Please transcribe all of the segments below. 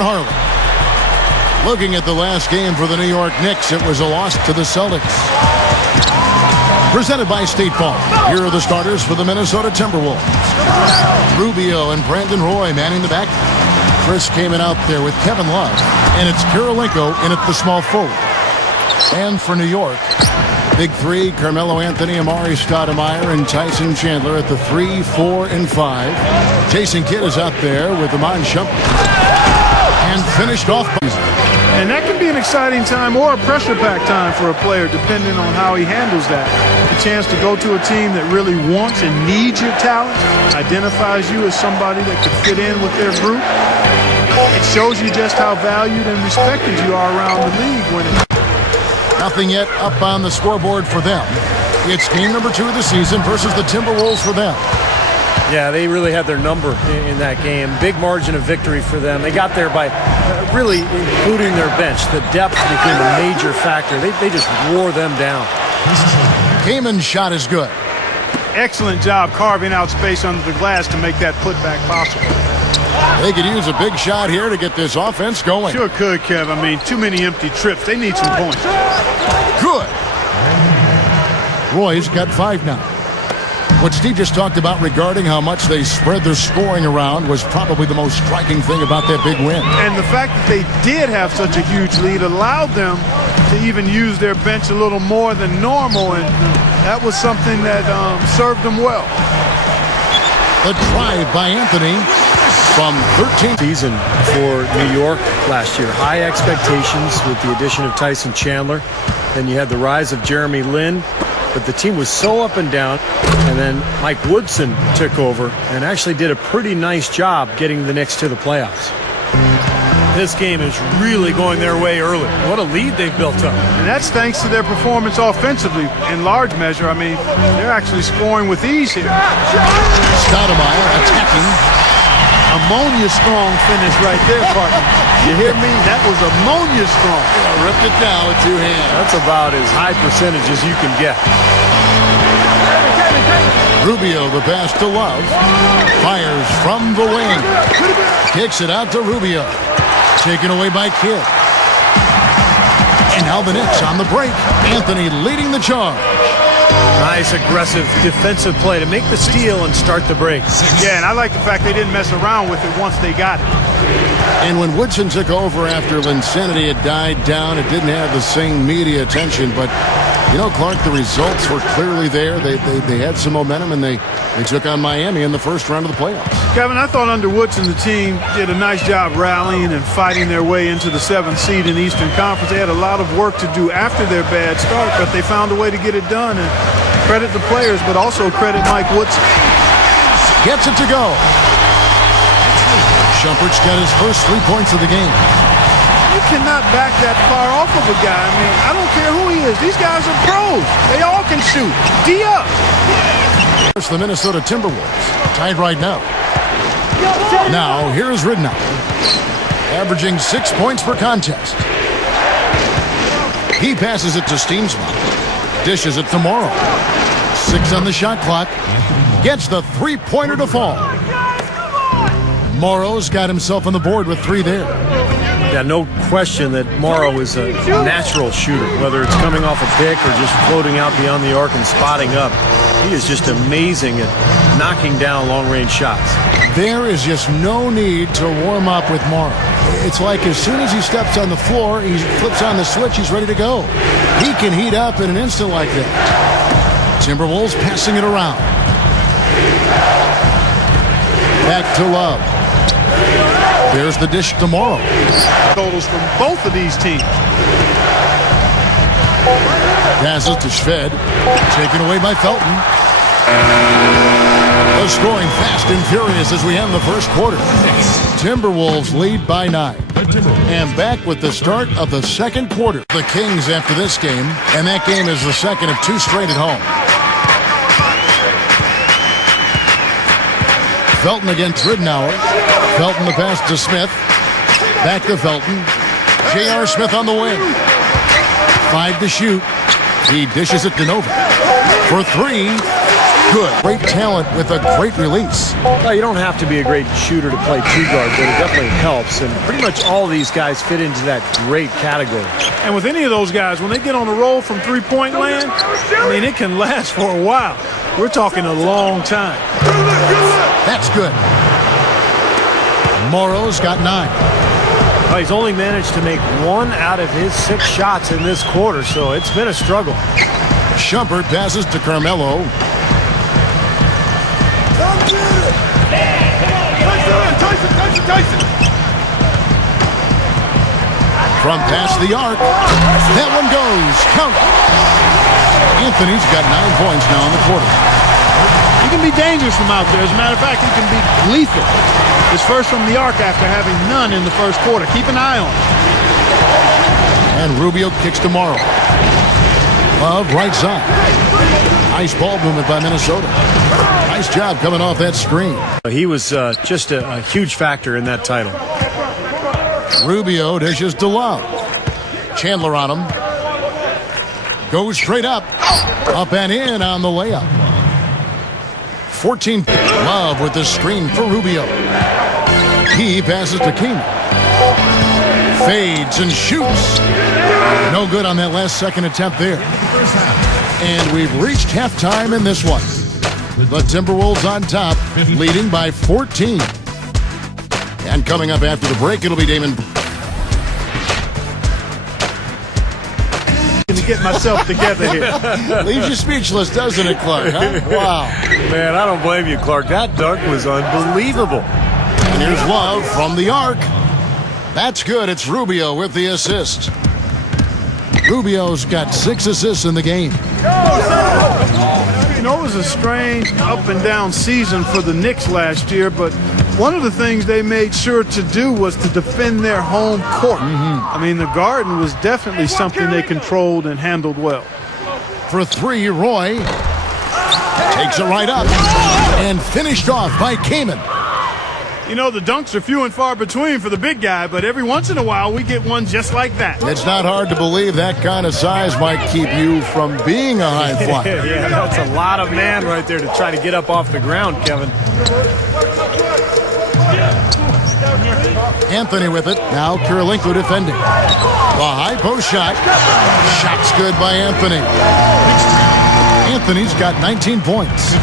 Harlem. Looking at the last game for the New York Knicks, it was a loss to the Celtics. Presented by State Farm. Here are the starters for the Minnesota Timberwolves. Rubio and Brandon Roy manning the back. Chris came in out there with Kevin Love. And it's Kirilenko in at the small forward. And for New York, big three, Carmelo Anthony, Amari Stoudemire, and Tyson Chandler at the 3, 4, and 5. Jason Kidd is out there with Iman Shumpert. And finished off. And that can be an exciting time or a pressure-packed time for a player, depending on how he handles that. The chance to go to a team that really wants and needs your talent, identifies you as somebody that could fit in with their group. It shows you just how valued and respected you are around the league. Nothing yet up on the scoreboard for them. It's game number 2 of the season versus the Timberwolves for them. Yeah, they really had their number in that game. Big margin of victory for them. They got there by really including their bench. The depth became a major factor. They just wore them down. Kaman's shot is good. Excellent job carving out space under the glass to make that putback possible. They could use a big shot here to get this offense going. Sure could, Kev. I mean, too many empty trips. They need some points. Good. Roy's got 5 now. What Steve just talked about regarding how much they spread their scoring around was probably the most striking thing about that big win. And the fact that they did have such a huge lead allowed them to even use their bench a little more than normal, and that was something that served them well. The drive by Anthony from 13. Season for New York last year. High expectations with the addition of Tyson Chandler. Then you had the rise of Jeremy Lin. But the team was so up and down, and then Mike Woodson took over and actually did a pretty nice job getting the Knicks to the playoffs. This game is really going their way early. What a lead they've built up. And that's thanks to their performance offensively in large measure. I mean, they're actually scoring with ease here. Stoudemire attacking. Ammonia strong finish right there, partner. You hear me? That was ammonia strong. Yeah, ripped it down with 2 hands. That's about as high percentage as you can get. Rubio, the pass to Love. Fires from the wing. Kicks it out to Rubio. Taken away by Kidd. And now the Knicks on the break. Anthony leading the charge. Nice aggressive defensive play to make the steal and start the break. Yeah, and I like the fact they didn't mess around with it once they got it. And when Woodson took over after Linsanity had died down, it didn't have the same media attention. But, you know, Clark, the results were clearly there. They had some momentum, and they took on Miami in the first round of the playoffs. Kevin, I thought under Woodson the team did a nice job rallying and fighting their way into the 7th seed in the Eastern Conference. They had a lot of work to do after their bad start, but they found a way to get it done. And credit the players, but also credit Mike Woodson. Gets it to go. Shumpert's got his first 3 points of the game. You cannot back that far off of a guy. I mean, I don't care who he is. These guys are pros. They all can shoot. D up. It's the Minnesota Timberwolves, tied right now. Now, here's Ridnour, averaging 6 points per contest. He passes it to Steensma. Dishes it to Morrow. 6 on the shot clock. Gets the 3-pointer to fall. Morrow's got himself on the board with 3 there. Yeah, no question that Morrow is a natural shooter, whether it's coming off a pick or just floating out beyond the arc and spotting up. He is just amazing at knocking down long-range shots. There is just no need to warm up with Morrow. It's like as soon as he steps on the floor, he flips on the switch, he's ready to go. He can heat up in an instant like that. Timberwolves passing it around. Back to Love. There's the dish to Morrow. Totals from both of these teams. Passes to Shved. Taken away by Felton. The scoring fast and furious as we end the first quarter. Timberwolves lead by 9. And back with the start of the second quarter. The Kings after this game, and that game is the second of 2 straight at home. Felton against Ridnour. Felton the pass to Smith. Back to Felton. J.R. Smith on the wing. 5 to shoot. He dishes it to Novak. For 3. Good. Great talent with a great release. Well, you don't have to be a great shooter to play two guard, but it definitely helps. And pretty much all these guys fit into that great category. And with any of those guys, when they get on a roll from three-point land, I mean, it can last for a while. We're talking a long time. That's good. Morrow's got 9. Well, he's only managed to make 1 out of his 6 shots in this quarter, so it's been a struggle. Shumpert passes to Carmelo. From past the arc. That one goes. Count it. Anthony's got 9 points now in the quarter. He can be dangerous from out there. As a matter of fact, he can be lethal. His first from the arc after having none in the first quarter. Keep an eye on him. And Rubio kicks to Morrow. Love right side. Nice ball movement by Minnesota. Nice job coming off that screen. He was just a huge factor in that title. Rubio dishes to Love. Chandler on him. Goes straight up. Up and in on the layup. 14. Love with the screen for Rubio. He passes to King. Fades and shoots. No good on that last second attempt there. And we've reached halftime in this one. The Timberwolves on top, leading by 14. And coming up after the break, it'll be Damon. To get myself together here. Leaves you speechless, doesn't it, Clark? Huh? Wow. Man, I don't blame you, Clark. That dunk was unbelievable. And here's Love from the arc. That's good. It's Rubio with the assist. Rubio's got 6 assists in the game. You know, it was a strange up and down season for the Knicks last year, but one of the things they made sure to do was to defend their home court. I mean, the Garden was definitely something they controlled and handled well. For 3, Roy takes it right up and finished off by Kaman. You know, the dunks are few and far between for the big guy, but every once in a while we get one just like that. It's not hard to believe that kind of size might keep you from being a high flyer. Yeah, that's a lot of man right there to try to get up off the ground, Kevin. Anthony with it. Now Kirilenko defending. The high post shot. Shot's good by Anthony. Anthony's got 19 points.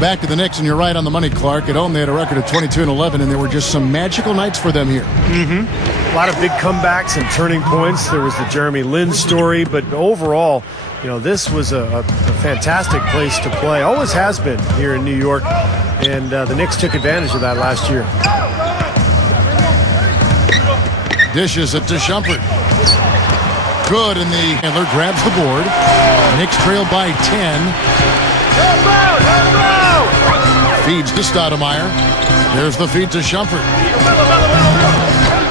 Back to the Knicks, and you're right on the money, Clark. At home, they had a record of 22-11, and there were just some magical nights for them here. A lot of big comebacks and turning points. There was the Jeremy Lin story, but overall, you know, this was a fantastic place to play. Always has been here in New York, and the Knicks took advantage of that last year. Dishes it to Shumpert. Good, and the handler grabs the board. Knicks trail by 10. Feeds to Stoudemire. There's the feed to Shumpert.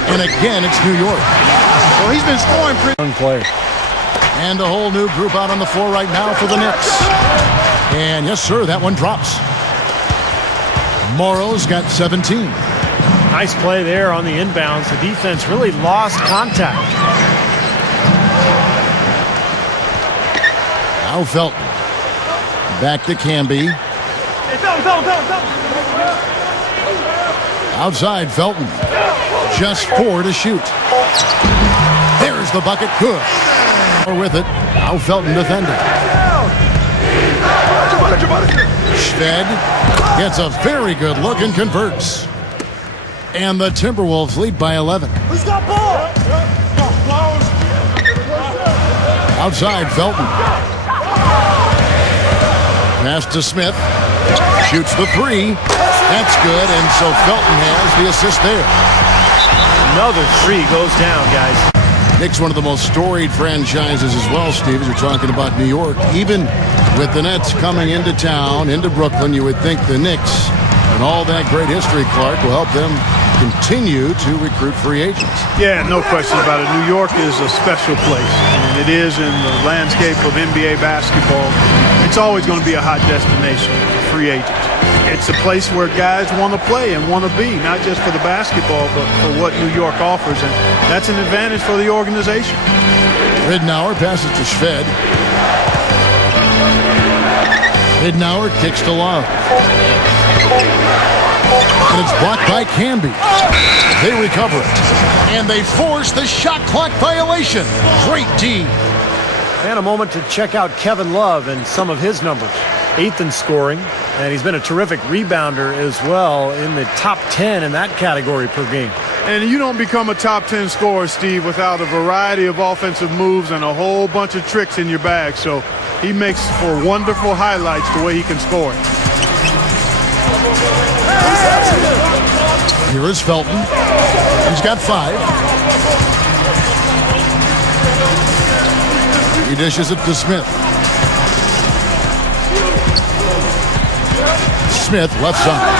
And again, it's New York. Well, he's been scoring pretty. Young player. And a whole new group out on the floor right now for the Knicks. And yes, sir, that one drops. Morrow's got 17. Nice play there on the inbounds. The defense really lost contact. Now Felton. Back to Camby. Outside Felton. Just 4 to shoot. There's the bucket. Good. With it. Now Felton defending. Shved gets a very good look and converts. And the Timberwolves lead by 11. Who's got ball? Outside Felton. Pass to Smith. Shoots the 3. That's good, and so Felton has the assist there. Another 3 goes down, guys. Knicks, one of the most storied franchises as well, Steve, as you're talking about New York. Even with the Nets coming into town, into Brooklyn, you would think the Knicks and all that great history, Clark, will help them continue to recruit free agents. Yeah, no question about it. New York is a special place, and it is in the landscape of NBA basketball. It's always going to be a hot destination for free agents. It's a place where guys want to play and want to be, not just for the basketball, but for what New York offers, and that's an advantage for the organization. Ridnour passes to Shved. Hiddenauer kicks to Love. And it's blocked by Camby. They recover it. And they force the shot clock violation. Great D. And a moment to check out Kevin Love and some of his numbers. 8th in scoring, and he's been a terrific rebounder as well, in the top 10 in that category per game. And you don't become a top 10 scorer, Steve, without a variety of offensive moves and a whole bunch of tricks in your bag. So he makes for wonderful highlights the way he can score it. Here is Felton. He's got 5. He dishes it to Smith. Smith, left side.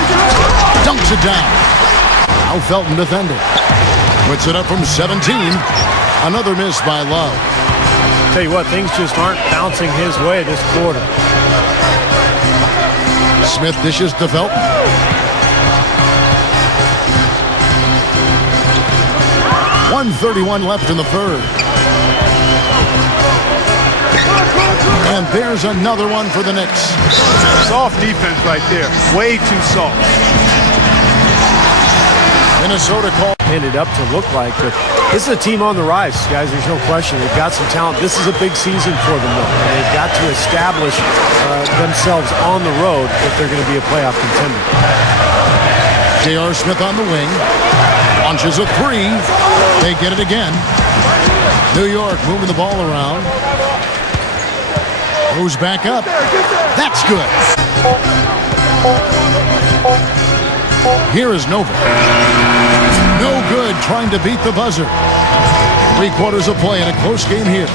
Dunks it down. Now Felton defending. Puts it up from 17. Another miss by Love. Tell you what, things just aren't bouncing his way this quarter. Smith dishes to Felton. .131 left in the third. And there's another one for the Knicks. Soft defense right there. Way too soft. Minnesota call. Ended up to look like, but this is a team on the rise, guys. There's no question. They've got some talent. This is a big season for them, though. And they've got to establish themselves on the road if they're going to be a playoff contender. J.R. Smith on the wing. Launches a 3. They get it again. New York moving the ball around. Goes back up. That's good. Here is Nova. No good trying to beat the buzzer. 3/4 of play in a close game here.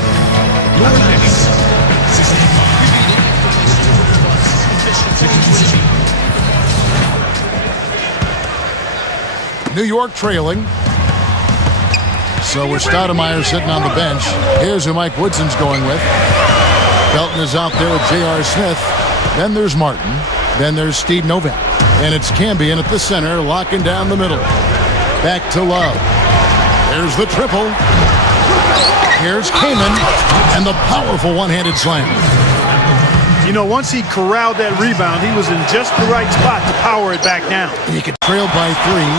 New York trailing. So with Stoudemire sitting on the bench, here's who Mike Woodson's going with. Felton is out there with J.R. Smith. Then there's Martin. Then there's Steve Novak. And it's Camby in at the center, locking down the middle. Back to Love. There's the triple. Here's Kaman. And the powerful one-handed slam. You know, once he corralled that rebound, he was in just the right spot to power it back down. And he could trail by 3.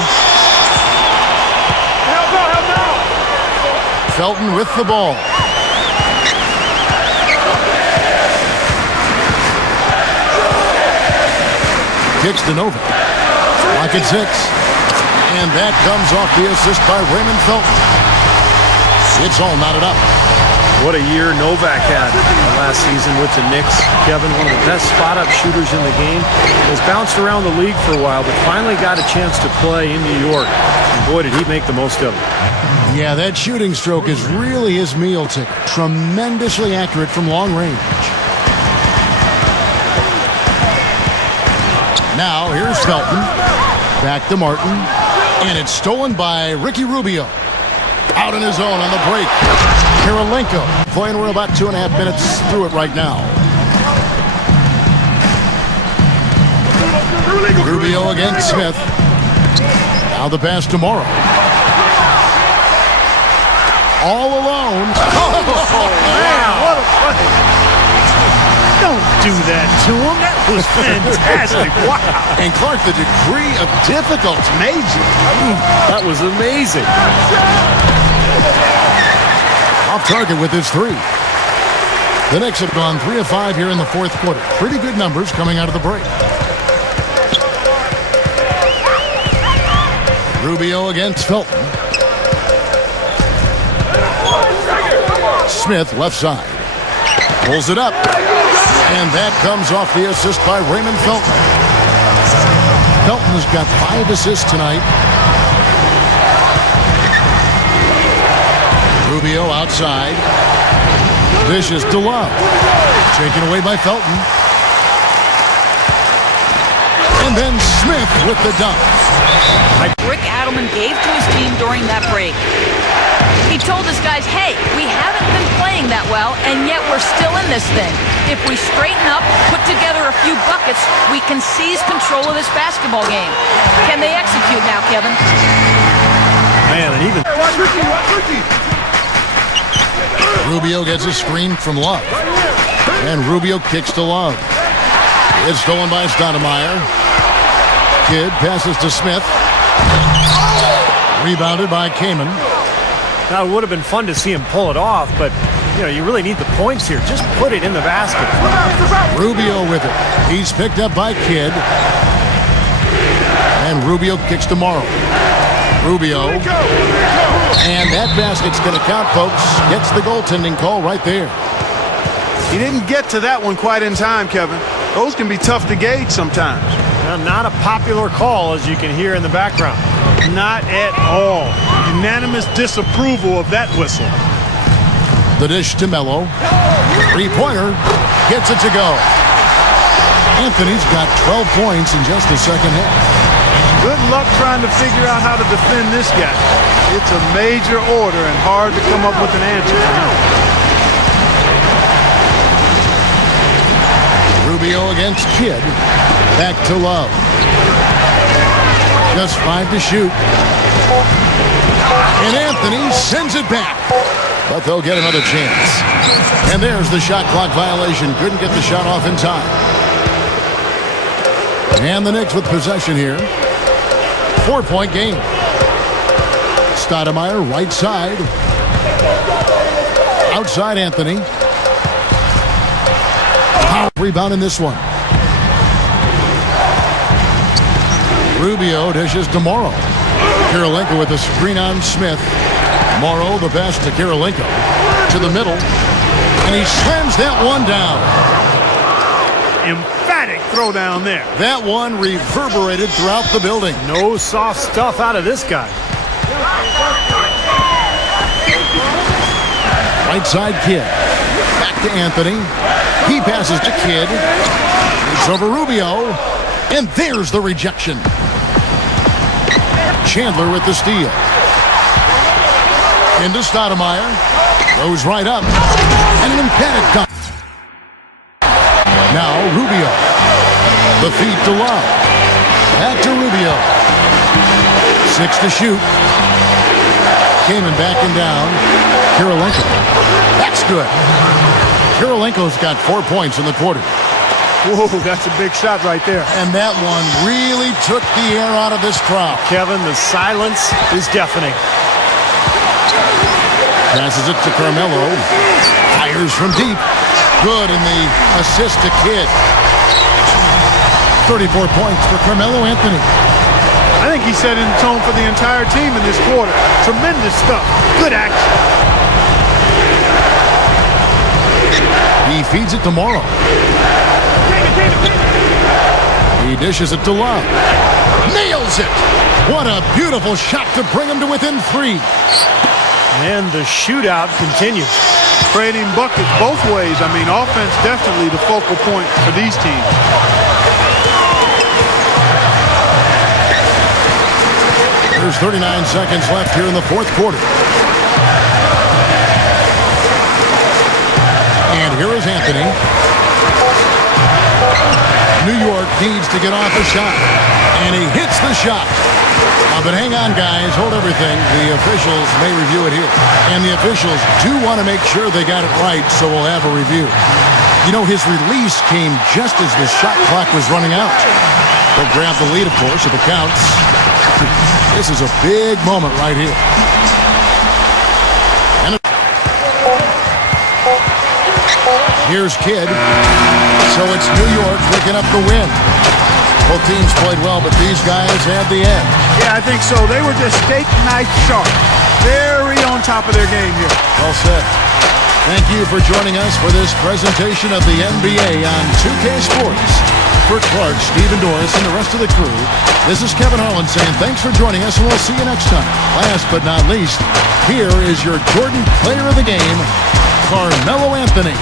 Felton with the ball. Kicks to Nova. Lock at 6. And that comes off the assist by Raymond Felton. It's all knotted up. What a year Novak had last season with the Knicks. Kevin, one of the best spot-up shooters in the game. Has bounced around the league for a while, but finally got a chance to play in New York. And boy, did he make the most of it. Yeah, that shooting stroke is really his meal ticket. Tremendously accurate from long range. Now, here's Felton. Back to Martin. And it's stolen by Ricky Rubio. Out on his own on the break. Kirilenko. Playing, we're about 2.5 minutes through it right now. Rubio against Smith. Now the pass to Morrow. All alone. Oh, man, what a play. Don't do that to him. That was fantastic. Wow. And Clark, the degree of difficulty. Major. That was amazing. Off target with his 3. The Knicks have gone 3 of 5 here in the fourth quarter. Pretty good numbers coming out of the break. Rubio against Felton. Smith left side. Pulls it up. And that comes off the assist by Raymond Felton. Felton has got 5 assists tonight. Rubio outside. Dishes to Love. Taken away by Felton. And then Smith with the dunk. Rick Adelman gave to his team during that break. He told his guys, hey, we haven't been playing that well, and yet we're still in this thing. If we straighten up, put together a few buckets, we can seize control of this basketball game. Can they execute now, Kevin? Man, and even... Watch Ricky. Rubio gets a screen from Love. And Rubio kicks to Love. It's stolen by Stoudemire. Kidd passes to Smith. Rebounded by Kamen. Now, it would have been fun to see him pull it off, but, you know, you really need the points here. Just put it in the basket. Rubio with it. He's picked up by Kidd. And Rubio kicks to Morrow. Rubio. And that basket's going to count, folks. Gets the goaltending call right there. He didn't get to that one quite in time, Kevin. Those can be tough to gauge sometimes. Now, not a popular call, as you can hear in the background. Not at all. Unanimous disapproval of that whistle. The dish to Melo. Three-pointer. Gets it to go. Anthony's got 12 points in just the second half. Good luck trying to figure out how to defend this guy. It's a major order and hard to come up with an answer for him. Rubio against Kidd. Back to Love. Just 5 to shoot. And Anthony sends it back. But they'll get another chance. And there's the shot clock violation. Couldn't get the shot off in time. And the Knicks with possession here. 4-point game. Stoudemire right side. Outside Anthony. Rebound in this one. Rubio dishes to Morrow. Kirilenko with a screen on Smith. Morrow the pass to Kirilenko. To the middle. And he slams that one down. Emphatic throw down there. That one reverberated throughout the building. No soft stuff out of this guy. Right side Kidd. Back to Anthony. He passes to Kidd. It's over Rubio. And there's the rejection. Chandler with the steal. Into Stoudemire. Goes right up. And an emphatic dunk. Now Rubio. The feed to Love. Back to Rubio. 6 to shoot. Kamen backing down. Kirilenko. That's good. Kirilenko's got 4 points in the quarter. Whoa, that's a big shot right there. And that one really took the air out of this crowd. Kevin, the silence is deafening. Passes it to Carmelo. Fires from deep. Good in the assist to Kidd. 34 points for Carmelo Anthony. I think he set in the tone for the entire team in this quarter. Tremendous stuff. Good action. He feeds it to Morrow. He dishes it to Love. Nails it! What a beautiful shot to bring him to within 3. And the shootout continues. Trading buckets both ways. I mean, offense definitely the focal point for these teams. There's 39 seconds left here in the fourth quarter. And here is Anthony. New York needs to get off a shot. And he hits the shot. But hang on, guys. Hold everything. The officials may review it here. And the officials do want to make sure they got it right, so we'll have a review. You know, his release came just as the shot clock was running out. They'll grab the lead, of course, if it counts. This is a big moment right here. And here's Kidd. So it's New York picking up the win. Both teams played well, but these guys had the edge. Yeah, I think so. They were just steak knife sharp. Very on top of their game here. Well said. Thank you for joining us for this presentation of the NBA on 2K Sports. For Clark, Steve Doris, and the rest of the crew, this is Kevin Harlan saying thanks for joining us, and we'll see you next time. Last but not least, here is your Jordan Player of the Game, Carmelo Anthony.